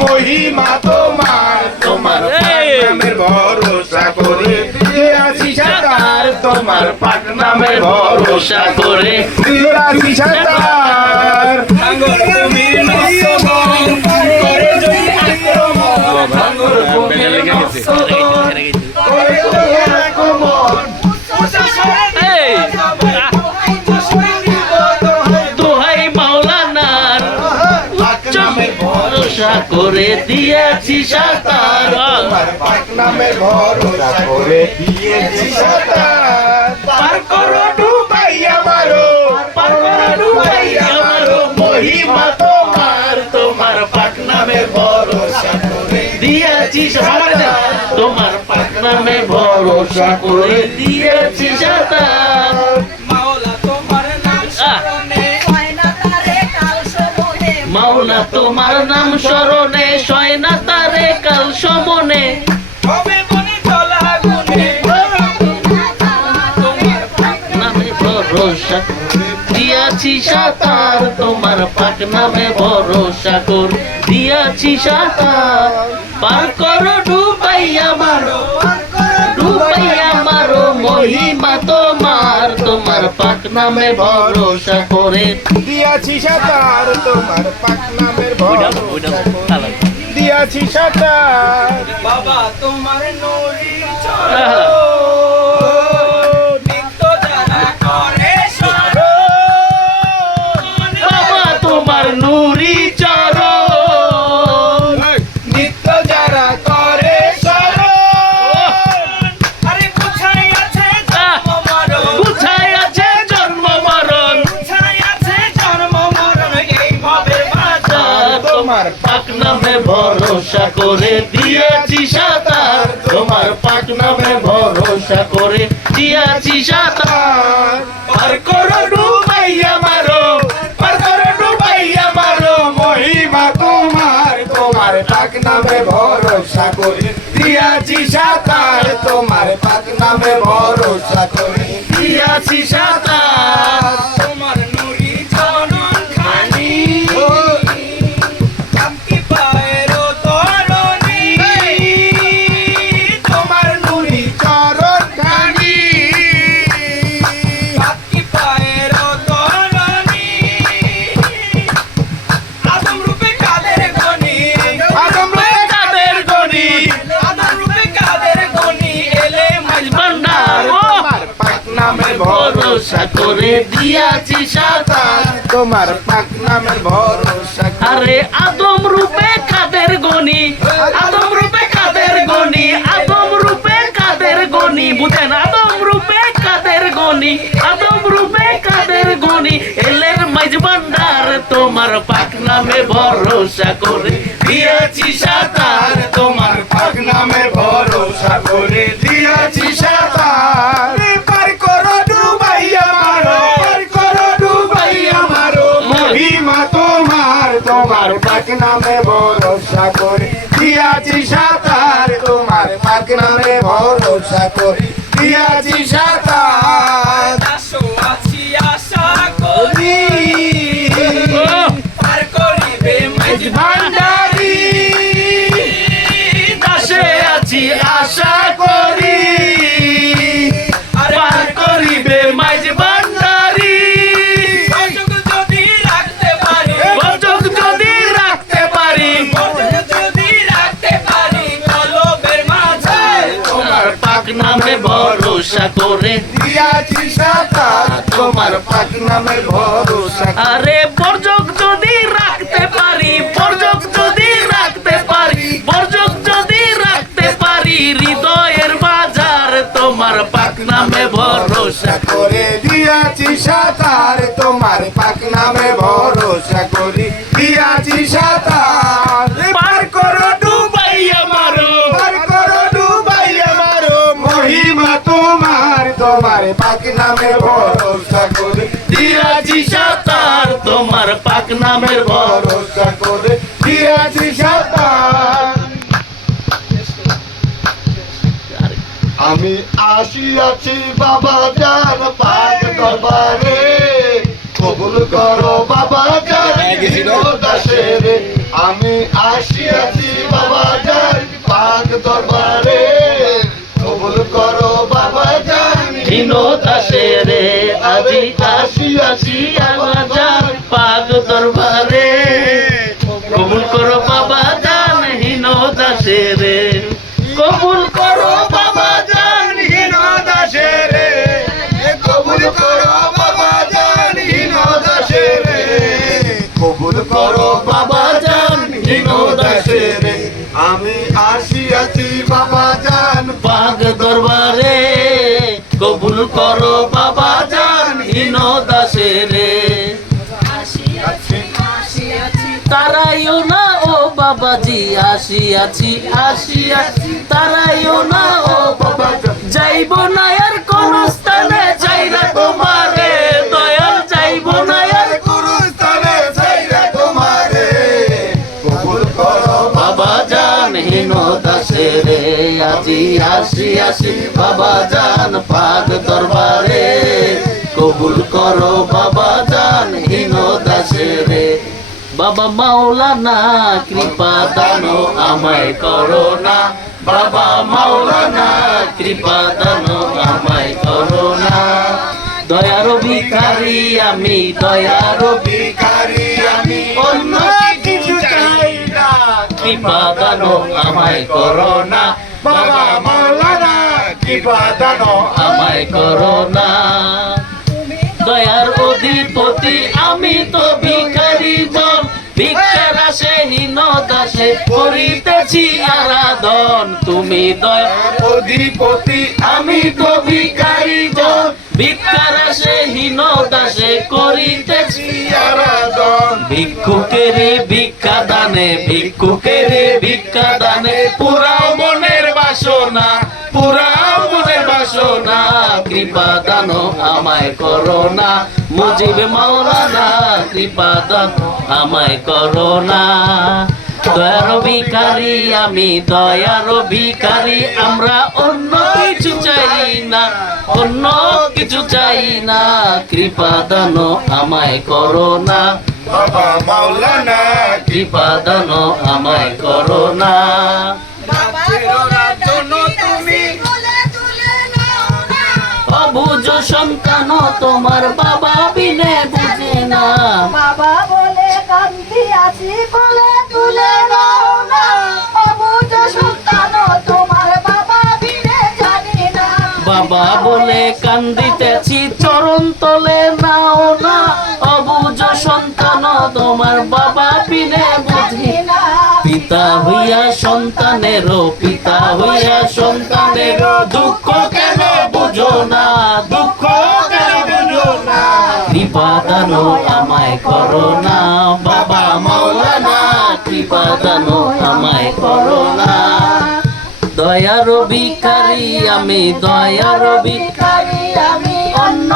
মহিমা তোমার তোমার! নামের ভরসা করে দিয়ে আছি সাতার। তোমার পাক নামের ভরসা করে দিয়ে আছি সাতার। করে দিয়েছি সাতার। তোমার পাক নামের ভরসা করে দিয়েছি সাতার। পার করো ডুবাই আমারো পার করো ডুবাই আমারো মহিমা তোমার তোমার পাক নামের ভরসা করে দিয়েছি সাতার। তোমার পাক নামে ভরসা করে দিয়েছি সাতার। তোমার নাম স্মরণে সয়না তারে কাল সমনে। ভরসা দিয়াছি সাতার তোমার পাক নামে ভরসা কর। দিয়াছি সাতার পার করো ডুবাইয়া পাক নামে ভরসা করে। দিয়াছি সাতার তোমার পাক নামের ভরসা করে। দিয়াছি সাতার। বাবা তোমার নরি ভরসা করে দিয়েছি সাতার। তোমার পাক নামে ভরসা করে দিয়েছি সাতার। পার করো ডুবাইয়া মারো পার করো ডুবাইয়া মারো মহিমা তোমার। তোমার পাক নামে ভরসা করে দিয়াছি সাতার। তোমার পাক নামে ভরসা করে ভরসা করে দিয়াছি সাতার। তোমার পাক নামে ভরসা আরে আদম রূপে কাদের গনি? আদম রূপে কাদের গনি? আদম রূপে কাদের গনি? বুঝেন আদম রূপে কাদের গনি? আদম রূপে কাদের গনি? এলের মাইজ ভান্ডার তোমার পাক নামে ভরসা করে দিয়েছি সাতার। তোমার পাক নামে ভরসা করে দিয়াছি সাতার। দিয়াছি সাতার। তোমার নামে ভরসা করে। দিয়াছি সাতার। ভরসা করে। দিয়াছি তোমার পাক ভরসা। আরে বর্জক যদি রাখতে পারি বর্জক যদি রাখতে পারি বর্জক যদি রাখতে পারি হৃদয়ের বাজার তোমার পাক নামে ভরসা করে দিয়াছি সাতার তোমার পাক নামে ভরসা করি। নামের ভরসা করে দিয়াছি সাতার আমি আসিয়াছি বাবা জান পাক দরবারে। কবুল করো বাবা জান দাসের আমি আসিয়াছি বাবা যান পাক দরবারে। কবুল করো বাবা যান হীন দাসে আসিয়াছি আমার জান পাক দরবারে। কবুল করো বাবা জান হীন দাসে রে। কবুল করো বাবা জান হীন দাসে রে। কবুল করো বাবা জান হীন দাসে রে। কবুল করো বাবা জান হীন দাসে রে। আমি আসিয়াছি বাবা জান পাক দরবারে। কবুল করো আসিয়াছি আসিয়াছি তারাইও না, ও বাবা। যাইব না আর কোন স্থানে যাইরা তোমারে। দয়াল, যাইব না আর গুরুস্থানে যাইরা তোমারে। কবুল করো বাবা জান হীন দাসে রে। আজি আসিয়াছি বাবা জান পাক দরবারে। কবুল করো বাবা জান হীন দাসে রে। বাবা মাওলানা, কৃপা দানো আমায় করো না। বাবা মাওলানা, কৃপা দানো আমায় করো না। দয়ার ভিখারি আমি, দয়ার ভিখারি আমি, অন্য কিছু চাই না। কৃপা দানো আমায় করো না। বাবা মাওলানা, কৃপা দানো আমায় করো না। দয়ার অধিপতি আমি তো ভিখারি ভিক্ষার আসে হীন দাসে করিতেছি আরাধন। তুমি দয়া অধিপতি আমি তো ভিখারি জন। ভিক্ষার আসে হীন দাসে করিতেছি আরাধন। ভিক্ষুকেরে ভিক্ষা দানে ভিক্ষুকেরে ভিক্ষা দানে পুরাও মনের বাসনা মনের বাসনা কৃপা দানো আমায় করো না মুজিব মাওলানা কৃপা দানো আমায় করো না দয়ার ভিখারি আমি দয়ার ভিখারি আমরা অন্য কিছু চাই না অন্য কিছু চাই না। কৃপা দানো আমায় করো না বাবা মাওলানা কৃপা দানো আমায় করো অবুজ সন্তান তোমার বাবা বিনে বুঝে না। বাবা বলে আছি বলে তুলে নাও না। অবুঝ সন্তান তোমার বাবা বিনে জানি না। বাবা বলে কান্দিতেছি হইয়া সন্তানেরও পিতা হইয়া সন্তানেরও দুঃখ কেন বুঝো না? দুঃখ কেন বুঝো না? কৃপা দানো আমায় করো না। বাবা মাওলানা কৃপা দানো আমায় করো না। দয়ার ভিখারি আমি, দয়ার ভিখারি আমি, অন্য